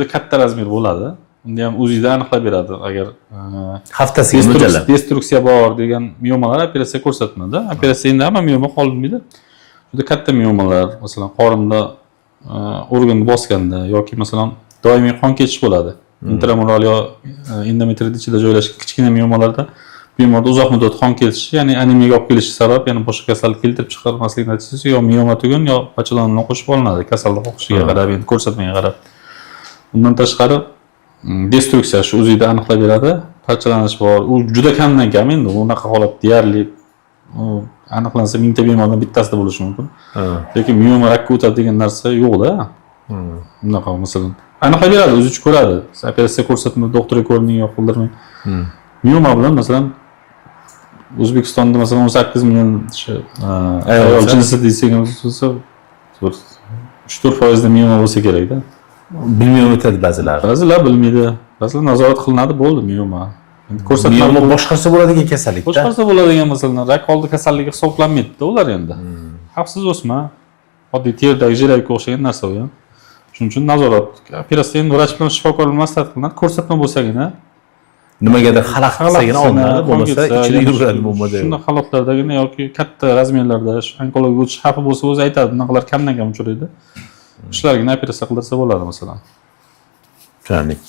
juda katta razmer bo'ladi. Unda ham o'zingizda aniqlab beradi. Agar haftasiga mo'ljallab. destruksiya bor degan miomalar operatsiya ko'rsatmadi. Operatsiya endi hamma mioma qolmaydi. Juda katta miomalar, masalan, qorinda organni bosganda yoki masalan doimiy qon ketish bo'ladi. Intramural yo endometriid ichida joylashgan kichkina miomalarda bemorda uzoq muddat qon ketishi, ya'ni anemiyaga olib kelishi sabab yana boshqa kasallik keltirib chiqarmaslik natijasi yo mioma tugun yo pachalanma qo'shib olinadi kasallik o'qishiga qarab, endi ko'rsatmaga qarab. Undan tashqari destruksiya shu o'zida aniqlab beradi. Parchalanish bor. U juda kamdan kam endi unaqa holat deyarli aniqlansa mingta bemordan bittasida bo'lishi mumkin. Lekin mioma rakka o'tadi degan narsa yo'q-da. Unaqa masalan aniqlab beradi, o'zi ko'radi. Operatsiya ko'rsatmada doktorga ko'rining yo qildirmang. Mioma bilan masalan O'zbekistonda masalan 18 million ayol jinsi desangiz bo'lsa 3-4% da mioma bo'lsa kerak-da. Bilmay o'tadi ba'zilar. Ba'zilar bilmaydi. Ba'zilar nazorat qilinadi, bo'ldi mioma. Ko'rsatma mioma boshqarsa bo'ladigan kasallik. Boshqarsa bo'ladigan masalan rak oldi kasalligi hisoblanmaydi-da ular endi. Xavfsiz o'sma, oddiy teridagi jirakka o'xshagan narsa u ham. Shuning uchun nazorat, operatsiya endi vrach bilan shifokor bilan maslahat qilinadi. Ko'rsatma bo'lsagina nimagadir xalaqsagina olinadi, bo'lmasa ichida yuraveradi bo'lmadi. Shunday holatlardagina yoki katta razmerlarda onkologiya o'tish xavfi bo'lsa o'zi aytadi, bunaqalar kamdan kam uchraydi. Shulargina operatsiya qildirsa bo'ladi masalan. Tushundik.